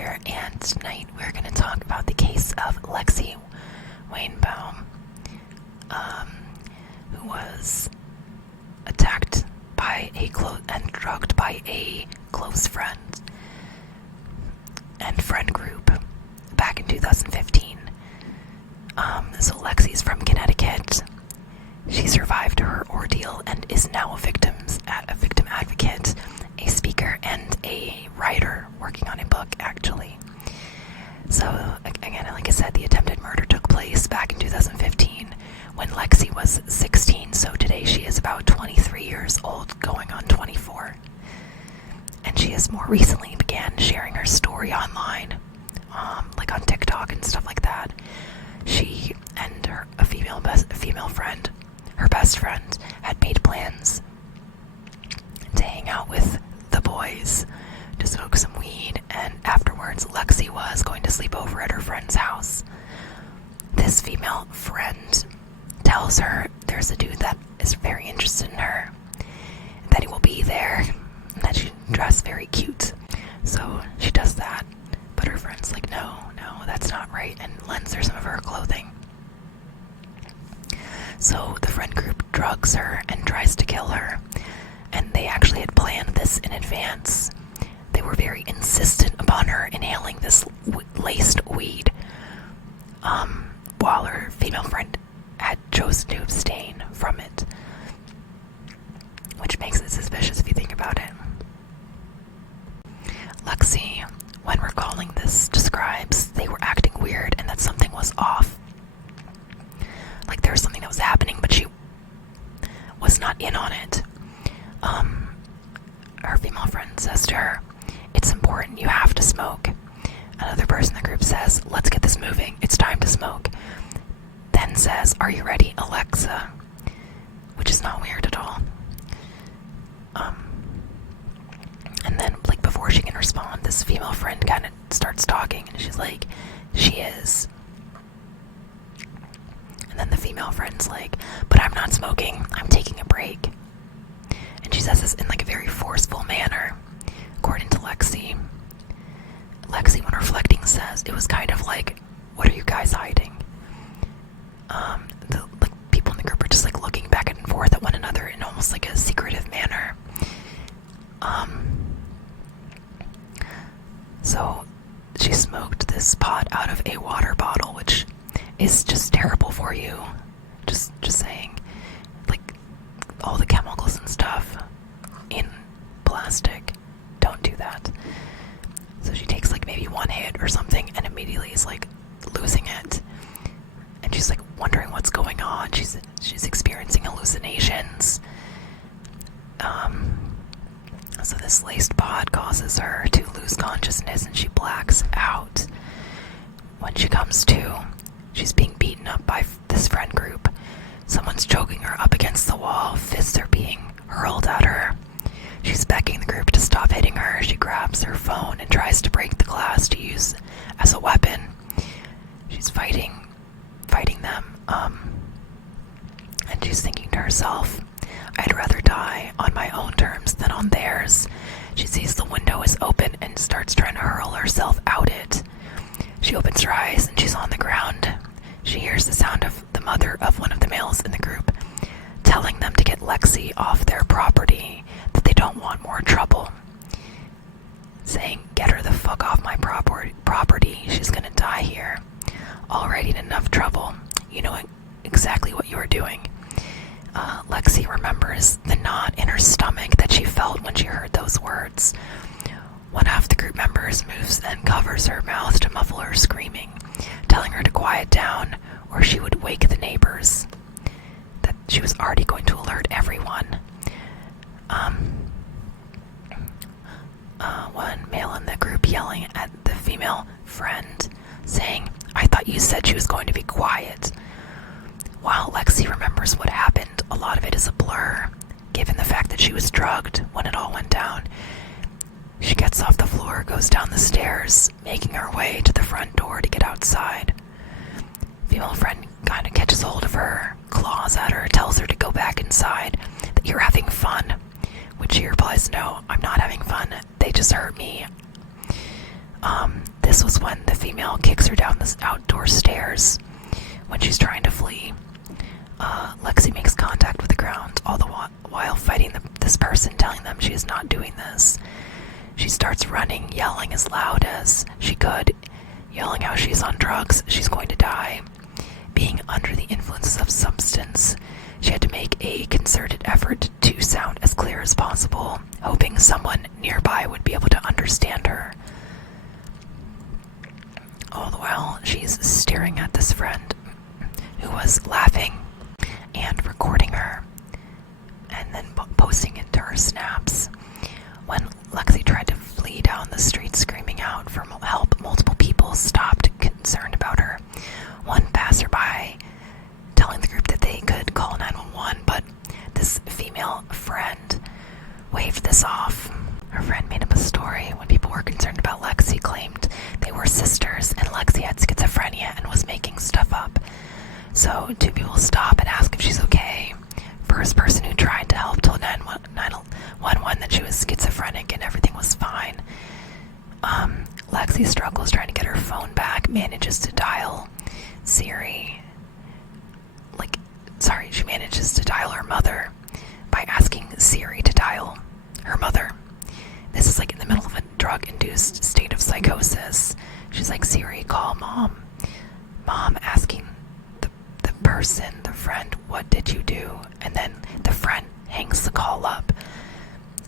here, and tonight we're going to talk about the case of Lexi Weinbaum, who was attacked by and drugged by a close friend and friend group back in 2015. So Lexi's from Connecticut. She survived her ordeal and is now a victim advocate, a speaker, and a writer working on a book, actually. So, again, like I said, the attempted murder took place back in 2015 when Lexi was 16, so today she is about 23 years old, going on 24. And she has more recently began sharing her story online, like on TikTok and stuff like that. She and a female friend, her best friend, had made plans to hang out with the boys, to smoke some weed, and afterwards Lexi was going to sleep over at her friend's house. This female friend tells her there's a dude that is very interested in her, that he will be there, and that she should dress very cute. So she does that, but her friend's like, no, that's not right, and lends her some of her clothing. So the friend group drugs her and tries to kill her, and they actually had planned this in advance. They were very insistent upon her inhaling this laced weed, while her female friend had chosen to abstain from it, which makes it suspicious if you think about it. Lexi, when recalling this, describes they were acting weird and that something was off. Like there was something that was happening, but she was not in on it. Her female friend says to her, "It's important, you have to smoke." Another person in the group says, "Let's get this moving, it's time to smoke." Then says, "Are you ready, Alexa?" Which is not weird at all. And then, like, before she can respond, this female friend kind of starts talking, and she's like, "She is." And then the female friend's like, "But I'm not smoking, I'm taking a break." And she says this in like a very forceful manner, according to Lexi. Lexi, when reflecting, says it was kind of like, "What are you guys hiding?" The people in the group are just like looking back and forth at one another in almost like a secretive manner. So she smoked this pot out of a water bottle, which is just terrible for you. Just saying, like all the chemicals and stuff in plastic, don't do that. So she takes like maybe one hit or something and immediately is like losing it, and she's like wondering what's going on. She's experiencing hallucinations. So this laced pot causes her to lose consciousness and she blacks out. When she comes to, she's being beaten up by this friend group. Someone's choking her up against the wall, fists are being hurled at her. She's begging the group to stop hitting her. She grabs her phone and tries to break the glass to use as a weapon. She's fighting them, and she's thinking to herself, "I'd rather die on my own terms than on theirs." She sees the window is open and starts trying to hurl herself out it. She opens her eyes and she's on the ground. She hears the sound of the mother of one of the males in the group telling them to get Lexi off their property, that they don't want more trouble. Saying, "Get her the fuck off my property, she's gonna die here. Already in enough trouble. You know exactly what you are doing." Lexi remembers the knot in her stomach that she felt when she heard those words. One of the group members moves and covers her mouth to muffle her screaming, telling her to quiet down or she would wake the neighbors. That she was already going to alert everyone. One male in the group yelling at the female friend, saying, "I thought you said she was going to be quiet." While Lexi remembers what happened, a lot of it is a blur, given the fact that she was drugged when it all went down. She gets off the floor, goes down the stairs, making her way to the front door to get outside. Female friend kind of catches hold of her, claws at her, tells her to go back inside, that you're having fun, which she replies, "No, I'm not having fun. They just hurt me." This was when the female kicks her down the outdoor stairs when she's trying to flee. Lexi makes contact with the ground, all the while fighting this person, telling them she is not doing this. She starts running, yelling as loud as she could, yelling how she's on drugs, she's going to die. Being under the influence of substance, she had to make a concerted effort to sound as clear as possible, hoping someone nearby would be able to understand her. All the while, she's staring at this friend who was laughing and recording her, and then posting it to her snaps. When Lexi tried to flee down the street screaming out for help, multiple people stopped, concerned about her. One passerby telling the group that they could call 911, but this female friend waved this off. Her friend made up a story when people were concerned about Lexi, claimed they were sisters and Lexi had schizophrenia and was making stuff up. So two people stop and ask if she's okay. First person who tried to help told 911 that she was schizophrenic and everything was fine. Lexi struggles trying to get her phone back, manages to dial Siri. She manages to dial her mother by asking Siri to dial her mother. This is in the middle of a drug-induced state of psychosis. She's like, Siri, call mom. Mom asking the person, the friend, what did you do? And then the friend hangs the call up.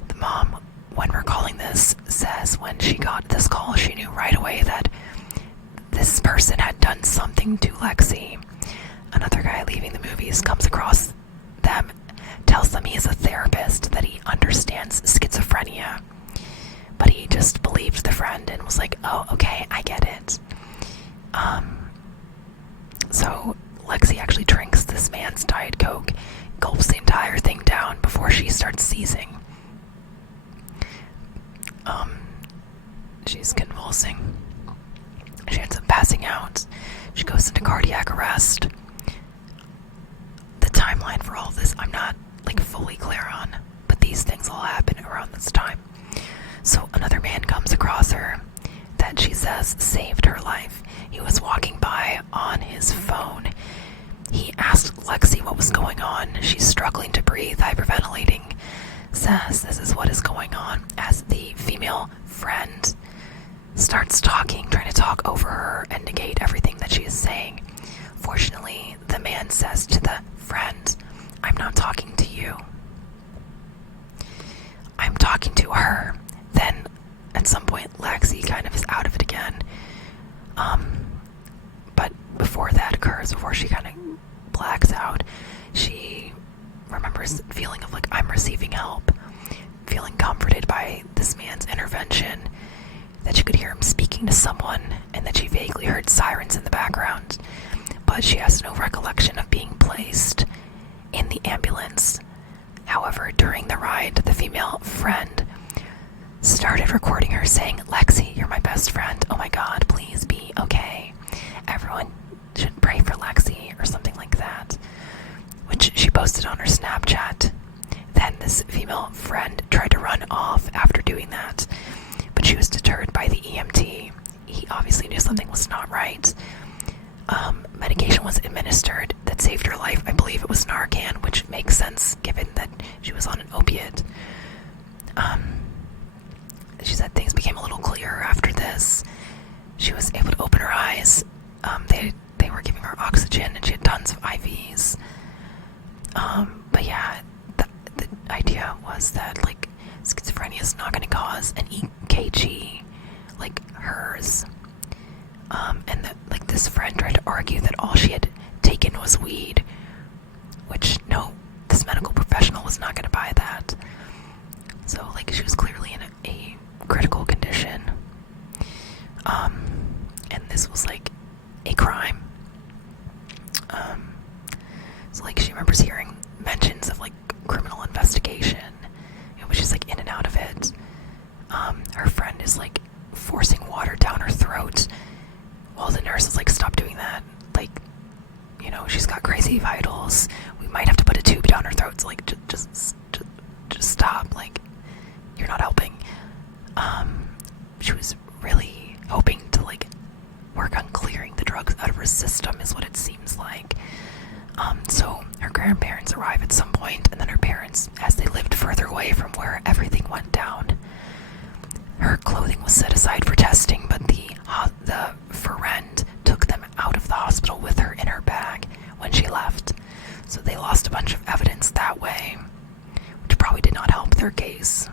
The mom, when recalling this, says when she got this call, she knew right away that this person had done something to Lexi. Another guy leaving the movies comes across them, tells them he is a therapist, that he understands schizophrenia. But he just believed the friend and was like, oh, okay, I get it. So Lexi actually drinks this man's Diet Coke, gulps the entire thing down before she starts seizing. She's convulsing. She ends up passing out. She goes into cardiac arrest. The timeline for all of this, I'm not fully clear on, but these things all happen around this time. So another man comes across her that she says saved her life. He was walking by on his phone. He asked Lexi what was going on. She's struggling to breathe, hyperventilating. Says this is what is going on, as the female friend starts talking, trying to talk over her and negate everything that she is saying. Fortunately, the man says to the friend, I'm not talking to you. I'm talking to her. Then, at some point, Lexi kind of is out of it again. But before that occurs, before she kind of blacks out, she remembers the feeling of I'm receiving help, feeling comforted by this man's intervention, that she could hear him speaking to someone, and that she vaguely heard sirens in the background. But she has no recollection of being placed in the ambulance. However, during the ride, the female friend started recording her saying, Lexi, you're my best friend. Oh my God, please be okay. Everyone should pray for Lexi, or something like that, which she posted on her Snapchat. Then this female friend tried to run off after doing that, but she was deterred by the EMT. He obviously knew something was not right. Medication was administered that saved her life. I believe it was Narcan, which makes sense given that she was on an opiate. She said things became a little clearer after this. She was able to open her eyes. They were giving her oxygen, and she had tons of IVs. But yeah, the idea was that schizophrenia is not going to cause an EKG like hers. And that this friend tried to argue that all she had taken was weed, which no, this medical professional was not going to buy that. So she was clearly in a critical condition. And this was a crime. So she remembers hearing mentions of criminal investigation, but she's in and out of it. Her friend is forcing water down her throat while the nurse is stop doing that. She's got crazy vitals. We might have to put a tube down her throat. So just stop. You're not helping. She was really hoping to nervous system, is what it seems like. So her grandparents arrive at some point, and then her parents, as they lived further away from where everything went down, her clothing was set aside for testing, but the friend took them out of the hospital with her in her bag when she left. So they lost a bunch of evidence that way, which probably did not help their case.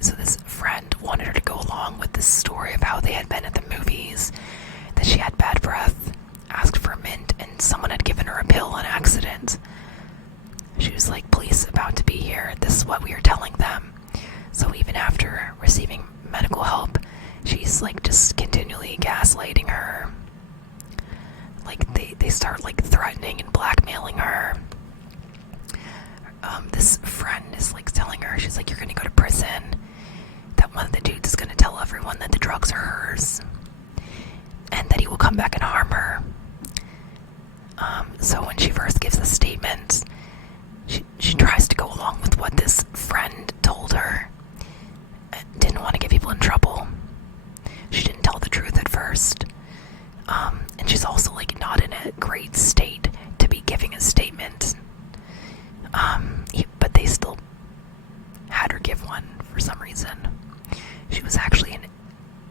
So this friend wanted her to go along with this story of how they had been at the movies, that she had bad breath, asked for mint, and someone had given her a pill on accident. She was like, police about to be here, this is what we are telling them. So even after receiving medical help, she's like just continually gaslighting her. Like they start like threatening and blackmailing her. This friend is like telling her, she's like, you're gonna go to prison, that one of the dudes is gonna tell everyone that the drugs are hers, and that he will come back and harm her. So when she first gives a statement, she tries to go along with what this friend told her. Didn't want to get people in trouble. She didn't tell the truth at first. And she's also like not in a great state to be giving a statement. But they still had her give one for some reason. She was actually in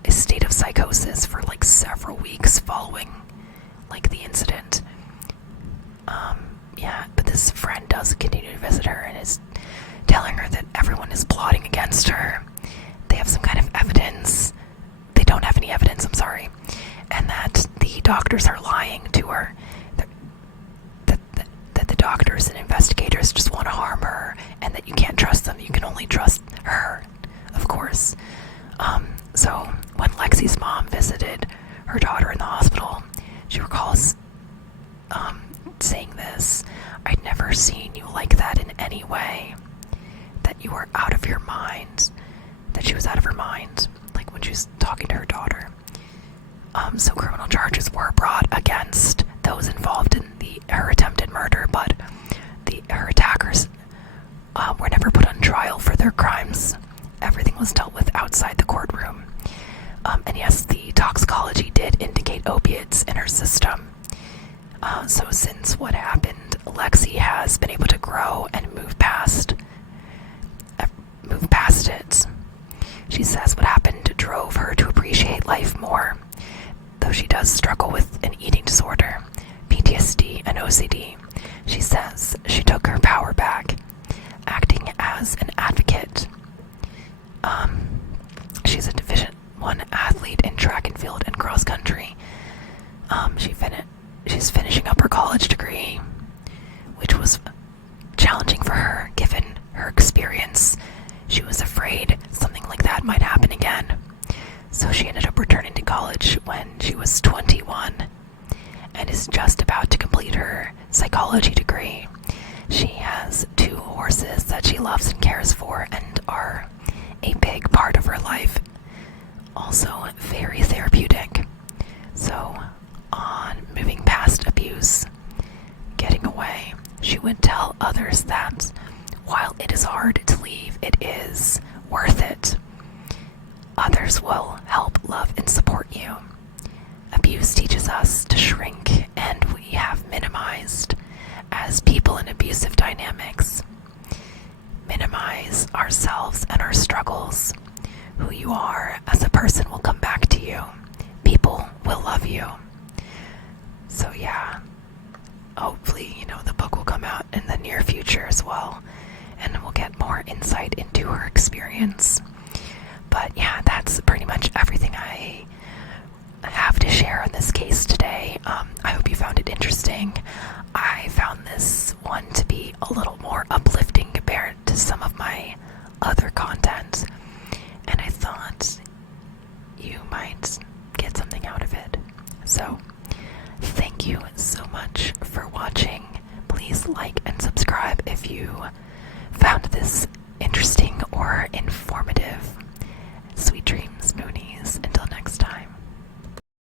a state of psychosis for like several weeks following like the incident. But this friend does continue to visit her and is telling her that everyone is plotting against her. They have some kind of evidence. They don't have any evidence, I'm sorry. And that the doctors are lying to her. That the doctors and investigators just want to harm her, and that you can't trust them. You can only trust her, of course. So when Lexi's mom visited her daughter in the hospital, she recalls saying this: I'd never seen you like that in any way. That you were out of your mind. That she was out of her mind, like when she was talking to her daughter. So criminal charges were brought against those involved in her attempted murder, but her attackers were never put on trial for their crimes. Everything was dealt with outside the courtroom. And yes, the toxicology did indicate opiates in her system. So since what happened, Lexi has been able to grow and move past it. She says what happened drove her to appreciate life more, though she does struggle with an eating disorder, PTSD, and OCD. She says she took her power back, acting as an advocate. She's a Division I athlete in track and field and cross country. She's finishing up her college degree, which was challenging for her given her experience. She was afraid something like that might happen again. So she ended up returning to college when she was 21 and is just about to complete her psychology degree. She has 2 horses that she loves and cares for and are a big part of her life. Also very therapeutic. So on moving past abuse, getting away, she would tell others that while it is hard to leave, it is worth it. Others will help, love, and support you. Abuse teaches us to shrink, and we have minimized as people in abusive dynamics. Minimize ourselves and our struggles. Who you are as a person will come back to you. People will love you. So yeah, hopefully, the book will come out in the near future as well, and we'll get more insight into her experience. But yeah, that's pretty much everything I have to share on this case today. I hope you found it interesting. I found this one to be a little more uplifting compared to some of my other content, and I thought you might get something out of it. So, thank you so much for watching. Please like and subscribe if you found this interesting or informative. Sweet dreams, Moonies. Until next time.